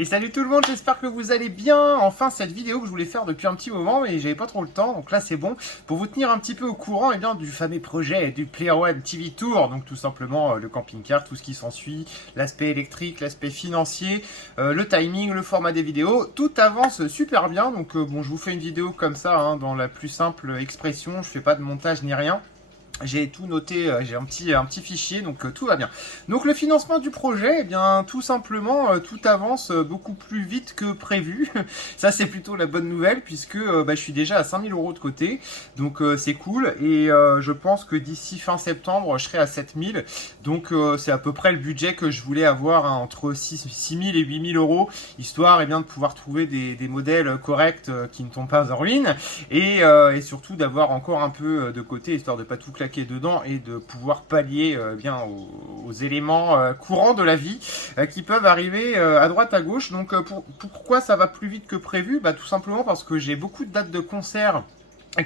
Et salut tout le monde, j'espère que vous allez bien. Enfin, cette vidéo que je voulais faire depuis un petit moment, mais j'avais pas trop le temps, donc là c'est bon. Pour vous tenir un petit peu au courant bien, du fameux projet du Player One TV Tour, donc tout simplement le camping-car, tout ce qui s'ensuit, l'aspect électrique, l'aspect financier, le timing, le format des vidéos, tout avance super bien. Donc bon, je vous fais une vidéo comme ça, hein, dans la plus simple expression, je fais pas de montage ni rien. J'ai tout noté, j'ai un petit fichier, donc tout va bien. Donc le financement du projet, eh bien tout simplement, tout avance beaucoup plus vite que prévu. Ça c'est plutôt la bonne nouvelle, puisque je suis déjà à 5000 € de côté, donc c'est cool. Et je pense que d'ici fin septembre, je serai à 7000. Donc c'est à peu près le budget que je voulais avoir, hein, entre 6000 et 8000 €, histoire bien, de pouvoir trouver des modèles corrects qui ne tombent pas en ruine, et surtout d'avoir encore un peu de côté, histoire de pas tout claquer dedans et de pouvoir pallier bien aux éléments courants de la vie qui peuvent arriver à droite à gauche. Donc pourquoi ça va plus vite que prévu? Tout simplement parce que j'ai beaucoup de dates de concert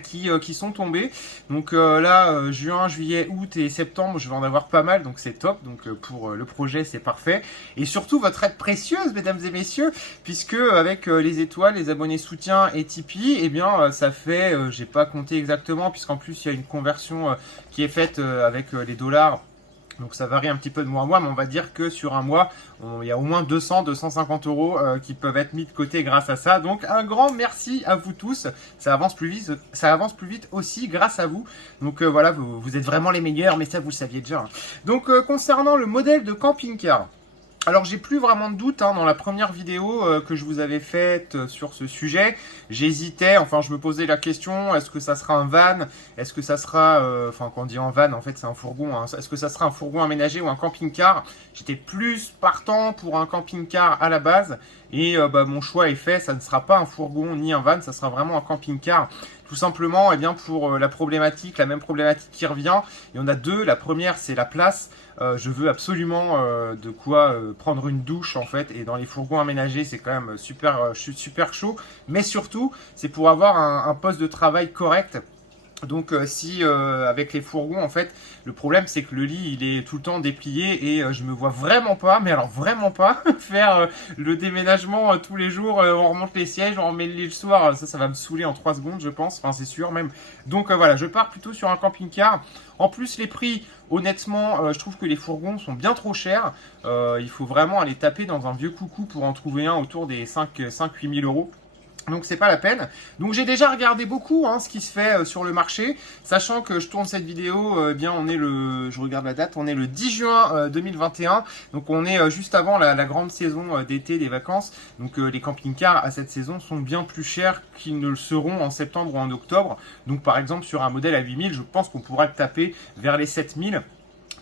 qui sont tombés. Donc là, juin, juillet, août et septembre, je vais en avoir pas mal, donc c'est top. Donc pour le projet, c'est parfait. Et surtout, votre aide précieuse, mesdames et messieurs, puisque avec les étoiles, les abonnés soutiens et Tipeee, eh bien, ça fait, j'ai pas compté exactement, puisqu'en plus, il y a une conversion qui est faite avec les dollars. Donc ça varie un petit peu de mois en mois, mais on va dire que sur un mois, il y a au moins 200-250 € qui peuvent être mis de côté grâce à ça. Donc un grand merci à vous tous. Ça avance plus vite aussi grâce à vous. Donc voilà, vous êtes vraiment les meilleurs, mais ça vous le saviez déjà, hein. Donc concernant le modèle de camping-car, alors j'ai plus vraiment de doute, hein, dans la première vidéo que je vous avais faite sur ce sujet, j'hésitais, enfin je me posais la question, est-ce que ça sera un van, est-ce que ça sera, enfin quand on dit un van en fait c'est un fourgon, hein, est-ce que ça sera un fourgon aménagé ou un camping-car? J'étais plus partant pour un camping-car à la base, et mon choix est fait, ça ne sera pas un fourgon ni un van, ça sera vraiment un camping-car. Tout simplement, eh bien, pour la même problématique qui revient. Il y en a deux. La première, c'est la place. Je veux absolument de quoi prendre une douche en fait. Et dans les fourgons aménagés, c'est quand même super chaud. Mais surtout, c'est pour avoir un poste de travail correct. Donc si avec les fourgons en fait, le problème c'est que le lit il est tout le temps déplié, et je me vois vraiment pas, mais alors vraiment pas faire le déménagement tous les jours, on remonte les sièges, on remet le lit le soir, ça va me saouler en 3 secondes je pense, enfin c'est sûr même. Donc voilà, je pars plutôt sur un camping-car. En plus les prix, honnêtement, je trouve que les fourgons sont bien trop chers. Il faut vraiment aller taper dans un vieux coucou pour en trouver un autour des 5-8 000 €. Donc c'est pas la peine. Donc j'ai déjà regardé beaucoup, hein, ce qui se fait sur le marché, sachant que je tourne cette vidéo, bien on est je regarde la date, on est le 10 juin 2021, donc on est juste avant la grande saison d'été des vacances. Donc les camping-cars à cette saison sont bien plus chers qu'ils ne le seront en septembre ou en octobre. Donc par exemple sur un modèle à 8000, je pense qu'on pourra le taper vers les 7000.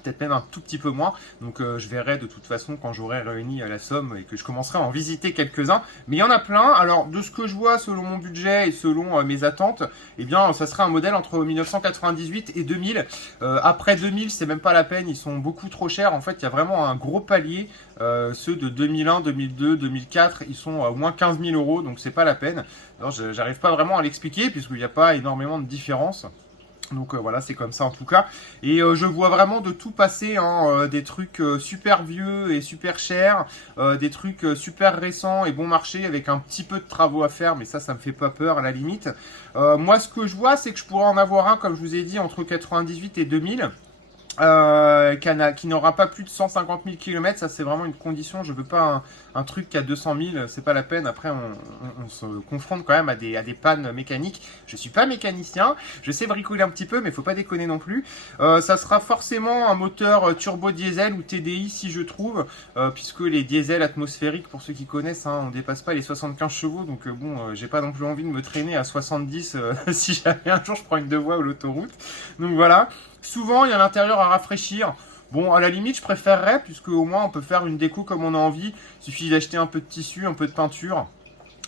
Peut-être même un tout petit peu moins, donc je verrai de toute façon quand j'aurai réuni la somme et que je commencerai à en visiter quelques-uns, mais il y en a plein. Alors de ce que je vois selon mon budget et selon mes attentes, eh bien ça serait un modèle entre 1998 et 2000. Après 2000 c'est même pas la peine, ils sont beaucoup trop chers. En fait il y a vraiment un gros palier, ceux de 2001, 2002, 2004 ils sont à au moins 15 000 €, donc c'est pas la peine. Alors j'arrive pas vraiment à l'expliquer puisqu'il n'y a pas énormément de différence. Donc voilà, c'est comme ça en tout cas. Et je vois vraiment de tout passer, hein, des trucs super vieux et super chers, des trucs super récents et bon marché avec un petit peu de travaux à faire, mais ça me fait pas peur à la limite. Moi ce que je vois, c'est que je pourrais en avoir un, comme je vous ai dit, entre 98 et 2000. Qui n'aura pas plus de 150 000 km, ça c'est vraiment une condition. Je veux pas un truc qui a 200 000, c'est pas la peine. Après on se confronte quand même à des pannes mécaniques. Je suis pas mécanicien, je sais bricoler un petit peu, mais faut pas déconner non plus. Ça sera forcément un moteur turbo diesel ou TDI si je trouve, puisque les diesels atmosphériques, pour ceux qui connaissent, hein, on dépasse pas les 75 chevaux, donc bon, j'ai pas non plus envie de me traîner à 70 si jamais un jour je prends une deux voies ou l'autoroute. Donc voilà. Souvent, il y a l'intérieur à rafraîchir. Bon, à la limite, je préférerais, puisque au moins on peut faire une déco comme on a envie. Il suffit d'acheter un peu de tissu, un peu de peinture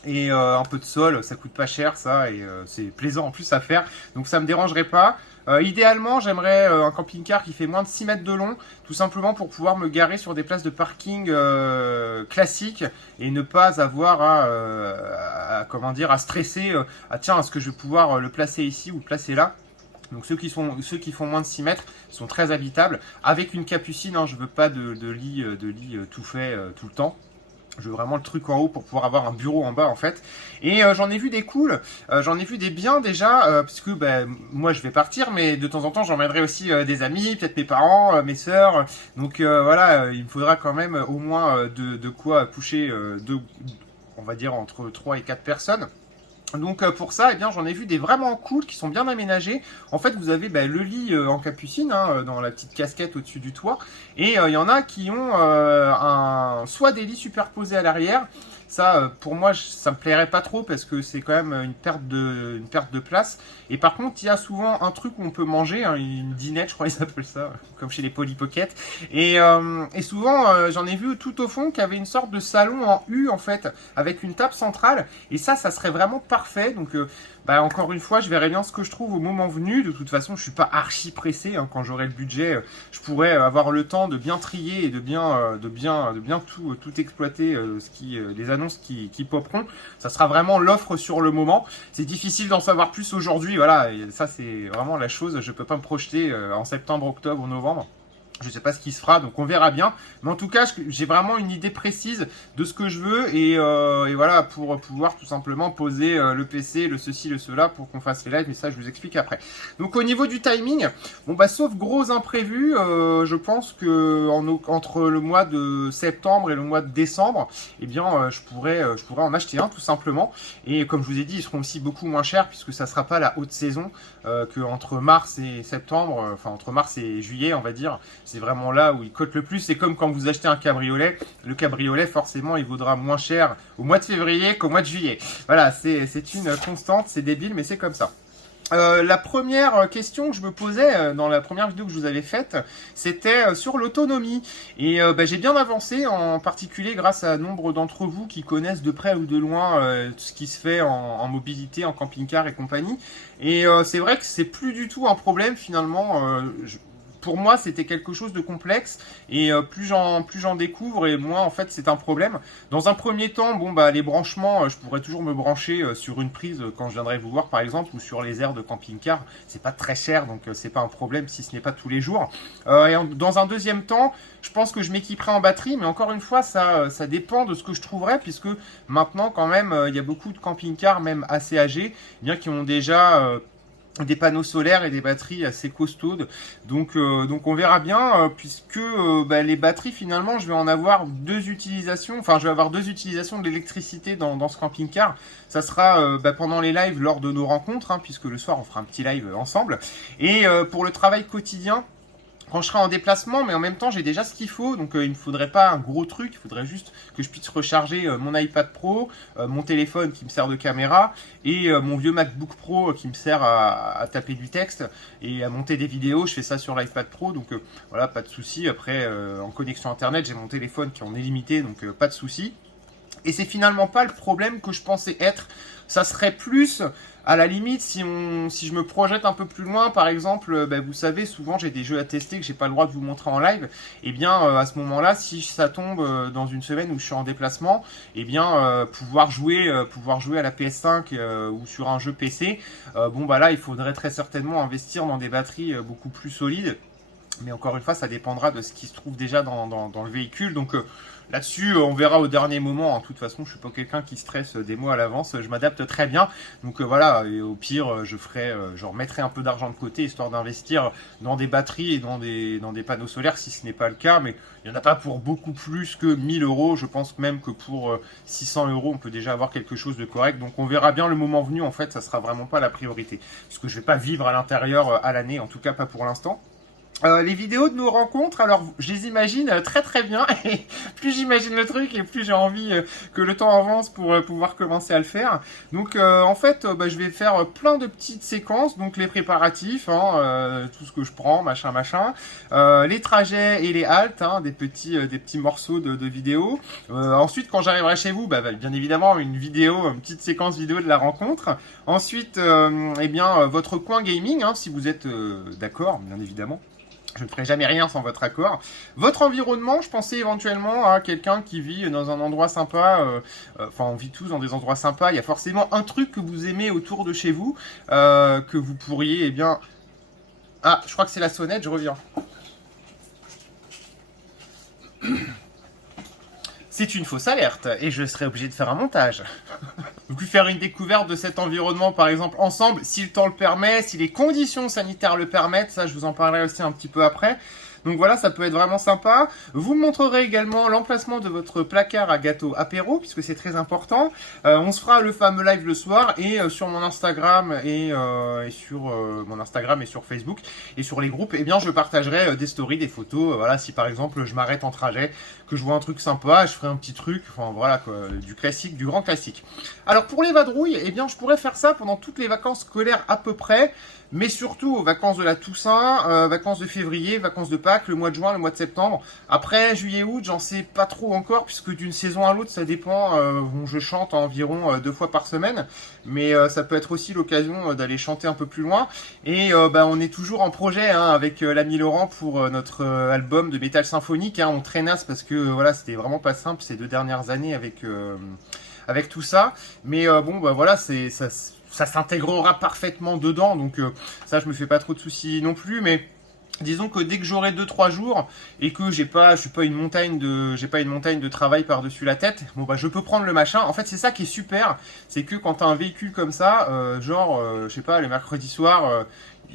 et un peu de sol. Ça coûte pas cher, ça, et c'est plaisant en plus à faire. Donc ça me dérangerait pas. Idéalement, j'aimerais un camping-car qui fait moins de 6 mètres de long, tout simplement pour pouvoir me garer sur des places de parking classiques et ne pas avoir à stresser. Tiens, est-ce que je vais pouvoir le placer ici ou le placer là? Donc ceux qui font moins de 6 mètres sont très habitables, avec une capucine, hein, je veux pas de lit tout fait tout le temps. Je veux vraiment le truc en haut pour pouvoir avoir un bureau en bas en fait. Et j'en ai vu des cools, j'en ai vu des biens déjà, puisque moi je vais partir, mais de temps en temps j'emmènerai aussi des amis, peut-être mes parents, mes sœurs. Donc voilà, il me faudra quand même au moins de quoi coucher on va dire entre 3 et 4 personnes. Donc pour ça, eh bien, j'en ai vu des vraiment cool qui sont bien aménagés. En fait, vous avez le lit en capucine dans la petite casquette au-dessus du toit. Et il y en a qui ont soit des lits superposés à l'arrière. Ça, pour moi, ça me plairait pas trop parce que c'est quand même une perte de place. Et par contre, il y a souvent un truc où on peut manger, hein, une dinette, je crois qu'ils appellent ça, comme chez les Polly Pocket. Et souvent, j'en ai vu tout au fond qui avait une sorte de salon en U en fait, avec une table centrale. Et ça serait vraiment parfait. Donc, encore une fois, je verrai bien ce que je trouve au moment venu. De toute façon, je suis pas archi pressé. Hein. Quand j'aurai le budget, je pourrai avoir le temps de bien trier et de bien tout exploiter, les annonces qui poperont. Ça sera vraiment l'offre sur le moment. C'est difficile d'en savoir plus aujourd'hui. Voilà, et ça c'est vraiment la chose. Je peux pas me projeter en septembre, octobre ou novembre. Je sais pas ce qui se fera, donc on verra bien. Mais en tout cas, j'ai vraiment une idée précise de ce que je veux et voilà, pour pouvoir tout simplement poser le PC, le ceci, le cela, pour qu'on fasse les lives. Mais ça, je vous explique après. Donc au niveau du timing, sauf gros imprévus, je pense que entre le mois de septembre et le mois de décembre, eh bien, je pourrais en acheter un tout simplement. Et comme je vous ai dit, ils seront aussi beaucoup moins chers puisque ça sera pas la haute saison que entre mars et septembre, enfin entre mars et juillet, on va dire. C'est vraiment là où il cote le plus. C'est comme quand vous achetez un cabriolet. Le cabriolet, forcément, il vaudra moins cher au mois de février qu'au mois de juillet. Voilà, c'est une constante, c'est débile, mais c'est comme ça. La première question que je me posais dans la première vidéo que je vous avais faite, c'était sur l'autonomie. Et j'ai bien avancé, en particulier grâce à nombre d'entre vous qui connaissent de près ou de loin ce qui se fait en mobilité, en camping-car et compagnie. Et c'est vrai que c'est plus du tout un problème finalement. Pour moi, c'était quelque chose de complexe et plus j'en découvre et moins en fait c'est un problème. Dans un premier temps, les branchements, je pourrais toujours me brancher sur une prise quand je viendrai vous voir par exemple ou sur les aires de camping-car. C'est pas très cher donc c'est pas un problème si ce n'est pas tous les jours. Dans un deuxième temps, je pense que je m'équiperai en batterie, mais encore une fois, ça dépend de ce que je trouverai puisque maintenant quand même il y a beaucoup de camping-cars même assez âgés, bien qui ont déjà des panneaux solaires et des batteries assez costaudes. Donc on verra bien, puisque les batteries, finalement, je vais en avoir deux utilisations. Enfin, je vais avoir deux utilisations de l'électricité dans ce camping-car. Ça sera pendant les lives lors de nos rencontres, hein, puisque le soir, on fera un petit live ensemble. Et pour le travail quotidien, quand je serai en déplacement, mais en même temps, j'ai déjà ce qu'il faut. Donc, il ne me faudrait pas un gros truc. Il faudrait juste que je puisse recharger mon iPad Pro, mon téléphone qui me sert de caméra et mon vieux MacBook Pro qui me sert à taper du texte et à monter des vidéos. Je fais ça sur l'iPad Pro. Donc, voilà, pas de souci. Après, en connexion Internet, j'ai mon téléphone qui en est limité. Donc, pas de souci. Et c'est finalement pas le problème que je pensais être. Ça serait plus, à la limite, si je me projette un peu plus loin, par exemple, vous savez, souvent j'ai des jeux à tester que j'ai pas le droit de vous montrer en live. Et bien, à ce moment-là, si ça tombe dans une semaine où je suis en déplacement, et bien, pouvoir jouer à la PS5 ou sur un jeu PC, là, il faudrait très certainement investir dans des batteries beaucoup plus solides. Mais encore une fois, ça dépendra de ce qui se trouve déjà dans le véhicule. Donc là-dessus, on verra au dernier moment. De toute façon, je ne suis pas quelqu'un qui stresse des mois à l'avance. Je m'adapte très bien. Donc voilà, et au pire, je remettrai un peu d'argent de côté, histoire d'investir dans des batteries et dans des panneaux solaires, si ce n'est pas le cas. Mais il n'y en a pas pour beaucoup plus que 1000 euros. Je pense même que pour 600 euros, on peut déjà avoir quelque chose de correct. Donc on verra bien le moment venu. En fait, ça ne sera vraiment pas la priorité. Parce que je ne vais pas vivre à l'intérieur à l'année, en tout cas pas pour l'instant. Les vidéos de nos rencontres, alors je les imagine très très bien et plus j'imagine le truc et plus j'ai envie que le temps avance pour pouvoir commencer à le faire. Donc en fait je vais faire plein de petites séquences, donc les préparatifs, tout ce que je prends, machin, les trajets et les haltes, des petits morceaux de vidéos. Ensuite quand j'arriverai chez vous, bien évidemment une petite séquence vidéo de la rencontre. Ensuite votre coin gaming, si vous êtes d'accord, bien évidemment. Je ne ferai jamais rien sans votre accord. Votre environnement, je pensais éventuellement à quelqu'un qui vit dans un endroit sympa. On vit tous dans des endroits sympas. Il y a forcément un truc que vous aimez autour de chez vous, que vous pourriez, Ah, je crois que c'est la sonnette, je reviens. C'est une fausse alerte et je serai obligé de faire un montage. Donc faire une découverte de cet environnement par exemple ensemble, si le temps le permet, si les conditions sanitaires le permettent, ça je vous en parlerai aussi un petit peu après. Donc voilà, ça peut être vraiment sympa. Vous me montrerez également l'emplacement de votre placard à gâteau apéro, puisque c'est très important. On se fera le fameux live le soir et sur mon Instagram et sur Facebook et sur les groupes, eh bien je partagerai des stories, des photos. Voilà, si par exemple je m'arrête en trajet, que je vois un truc sympa, je ferai un petit truc. Enfin voilà quoi, du classique, du grand classique. Alors pour les vadrouilles, eh bien je pourrais faire ça pendant toutes les vacances scolaires à peu près. Mais surtout aux vacances de la Toussaint, vacances de février, vacances de Pâques, le mois de juin, le mois de septembre. Après juillet-août, j'en sais pas trop encore, puisque d'une saison à l'autre, ça dépend. Je chante environ 2 fois par semaine, mais ça peut être aussi l'occasion d'aller chanter un peu plus loin. Et on est toujours en projet avec l'ami Laurent pour notre album de métal symphonique. On traînasse parce que voilà, c'était vraiment pas simple ces 2 dernières années avec tout ça. Mais voilà, ça s'intégrera parfaitement dedans, donc ça je me fais pas trop de soucis non plus, mais disons que dès que j'aurai 2-3 jours et que je suis pas une montagne de travail par-dessus la tête, je peux prendre le machin. En fait, c'est ça qui est super, c'est que quand tu as un véhicule comme ça, je sais pas, les mercredis soirs,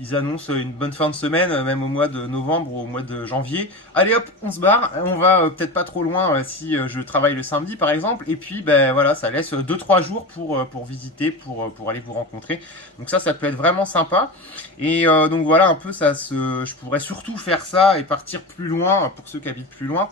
ils annoncent une bonne fin de semaine, même au mois de novembre ou au mois de janvier. Allez hop, on se barre, on va peut-être pas trop loin si je travaille le samedi par exemple, et puis voilà, ça laisse 2-3 jours pour visiter, pour aller vous rencontrer. Donc ça peut être vraiment sympa. Et donc voilà, un peu je pourrais surtout faire ça et partir plus loin, pour ceux qui habitent plus loin,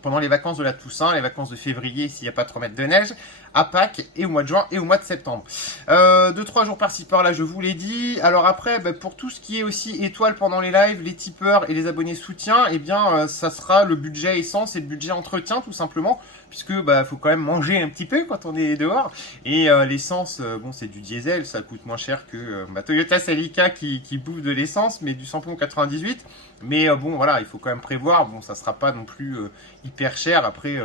pendant les vacances de la Toussaint, les vacances de février s'il n'y a pas trop mètres de neige, à Pâques et au mois de juin et au mois de septembre. 2-3 jours par-ci par-là, je vous l'ai dit. Alors après, pour tout ce qui est aussi étoiles pendant les lives, les tipeurs et les abonnés soutien, eh bien ça sera le budget essence et le budget entretien tout simplement, puisque faut quand même manger un petit peu quand on est dehors. Et l'essence, c'est du diesel, ça coûte moins cher que Toyota Celica qui bouffe de l'essence, mais du samplon 98. Mais voilà, il faut quand même prévoir. Ça sera pas non plus hyper cher. Après,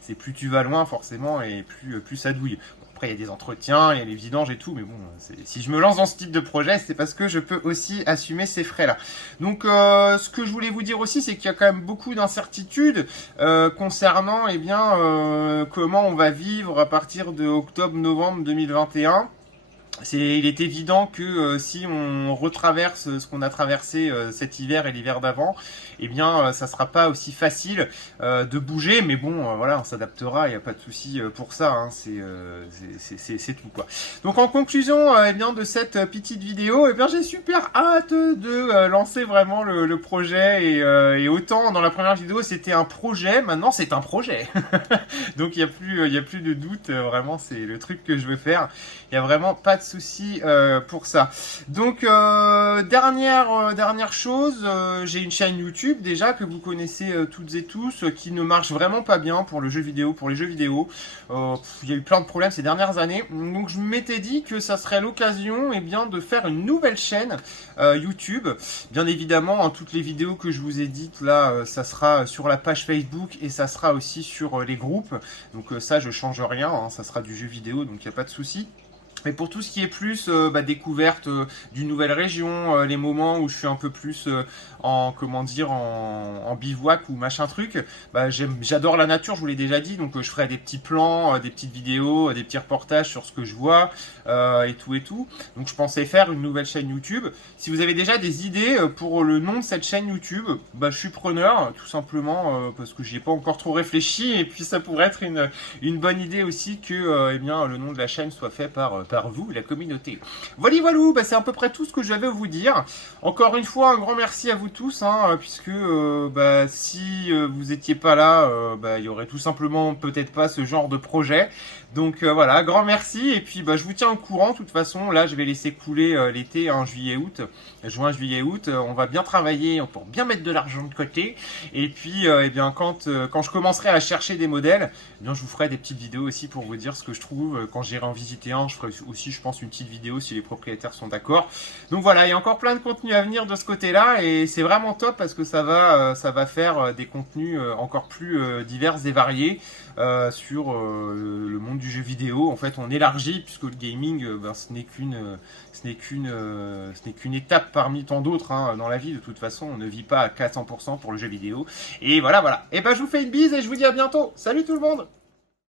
c'est plus tu vas loin forcément et plus ça douille. Après, il y a des entretiens, il y a les vidanges et tout, mais si je me lance dans ce type de projet, c'est parce que je peux aussi assumer ces frais-là. Donc, ce que je voulais vous dire aussi, c'est qu'il y a quand même beaucoup d'incertitudes concernant, comment on va vivre à partir de octobre-novembre 2021. Il est évident que si on retraverse ce qu'on a traversé cet hiver et l'hiver d'avant, ça sera pas aussi facile de bouger, mais voilà, on s'adaptera, il n'y a pas de souci pour ça, c'est tout quoi. Donc en conclusion de cette petite vidéo, j'ai super hâte de lancer vraiment le projet et autant dans la première vidéo c'était un projet, maintenant c'est un projet. Donc il y a plus de doute, vraiment c'est le truc que je veux faire. Il y a vraiment pas de souci pour ça. Donc dernière chose, j'ai une chaîne YouTube déjà que vous connaissez toutes et tous, qui ne marche vraiment pas bien pour les jeux vidéo. Il y a eu plein de problèmes ces dernières années. Donc je m'étais dit que ça serait l'occasion de faire une nouvelle chaîne YouTube. Bien évidemment, toutes les vidéos que je vous ai dites là, ça sera sur la page Facebook et ça sera aussi sur les groupes. Donc ça je change rien, ça sera du jeu vidéo, donc il n'y a pas de souci. Mais pour tout ce qui est plus découverte d'une nouvelle région, les moments où je suis un peu plus en bivouac ou machin truc, j'adore la nature, je vous l'ai déjà dit, donc je ferai des petits plans, des petites vidéos, des petits reportages sur ce que je vois et tout. Donc je pensais faire une nouvelle chaîne YouTube. Si vous avez déjà des idées pour le nom de cette chaîne YouTube, je suis preneur, tout simplement parce que j'y ai pas encore trop réfléchi, et puis ça pourrait être une bonne idée aussi que le nom de la chaîne soit fait par vous, la communauté. Voilà, c'est à peu près tout ce que j'avais à vous dire. Encore une fois, un grand merci à vous tous, puisque si vous étiez pas là, il y aurait tout simplement peut-être pas ce genre de projet. Donc voilà, grand merci, et puis je vous tiens au courant. De toute façon, là je vais laisser couler l'été, juin, juillet, août, on va bien travailler pour bien mettre de l'argent de côté, et puis quand je commencerai à chercher des modèles, je vous ferai des petites vidéos aussi pour vous dire ce que je trouve. Quand j'irai en visiter un, je ferai aussi, je pense, une petite vidéo si les propriétaires sont d'accord. Donc voilà, il y a encore plein de contenu à venir de ce côté-là et c'est vraiment top parce que ça va faire des contenus encore plus divers et variés sur le monde du jeu vidéo. En fait, on élargit puisque le gaming, ce n'est qu'une étape parmi tant d'autres hein, dans la vie. De toute façon, on ne vit pas à 400% pour le jeu vidéo. Et voilà, voilà. Et ben, je vous fais une bise et je vous dis à bientôt. Salut tout le monde!